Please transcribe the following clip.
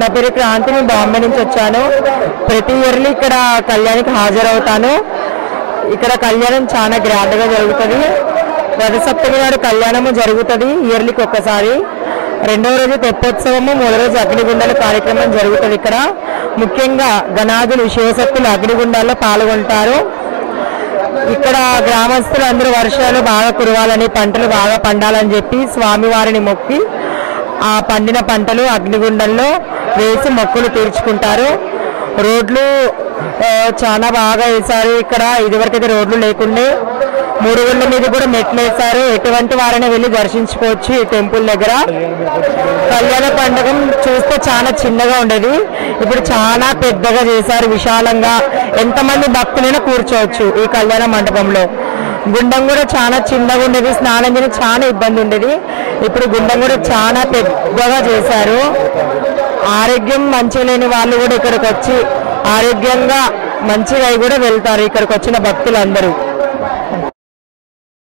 నా పేరు క్రాంతి, నేను బాంబే నుంచి వచ్చాను. ప్రతి ఇయర్లీ ఇక్కడ కళ్యాణికి హాజరవుతాను. ఇక్కడ కళ్యాణం చాలా గ్రాండ్గా జరుగుతుంది. రథసప్తమి నాడు కళ్యాణము జరుగుతుంది ఇయర్లీకి ఒక్కసారి. రెండవ రోజు తెప్పోత్సవము, మూడో రోజు అగ్నిగుండాల కార్యక్రమం జరుగుతుంది. ఇక్కడ ముఖ్యంగా గణాదులు, శివశక్తులు అగ్నిగుండాల్లో పాల్గొంటారు. ఇక్కడ గ్రామస్తులు అందరూ వర్షాలు బాగా కురవాలని, పంటలు బాగా పండాలని చెప్పి స్వామివారిని మొక్కి ఆ పండిన పంటలు అగ్నిగుండంలో వేసి మొక్కులు తీర్చుకుంటారు. రోడ్లు చాలా బాగా వేశారు. ఇక్కడ ఇదివరకైతే రోడ్లు లేకుండే 3 గుండ్ల మీద కూడా మెట్లు వేశారు. ఎటువంటి వారైనా వెళ్ళి దర్శించుకోవచ్చు ఈ టెంపుల్ దగ్గర. కళ్యాణ పండుగ చూస్తే చాలా చిన్నగా ఉండేది, ఇప్పుడు చాలా పెద్దగా చేశారు, విశాలంగా. ఎంతమంది భక్తులైనా కూర్చోవచ్చు ఈ కళ్యాణ మండపంలో. గుండం కూడా చాలా చిన్నగా ఉండేది, స్నానం చేయడం చాలా ఇబ్బంది ఉండేది. ఇప్పుడు గుండం కూడా చాలా పెద్దగా చేశారు. ఆరోగ్యం మంచిగా లేని వాళ్ళు కూడా ఇక్కడికి వచ్చి ఆరోగ్యంగా మంచిగా కూడా వెళ్తారు ఇక్కడికి వచ్చిన భక్తులందరూ.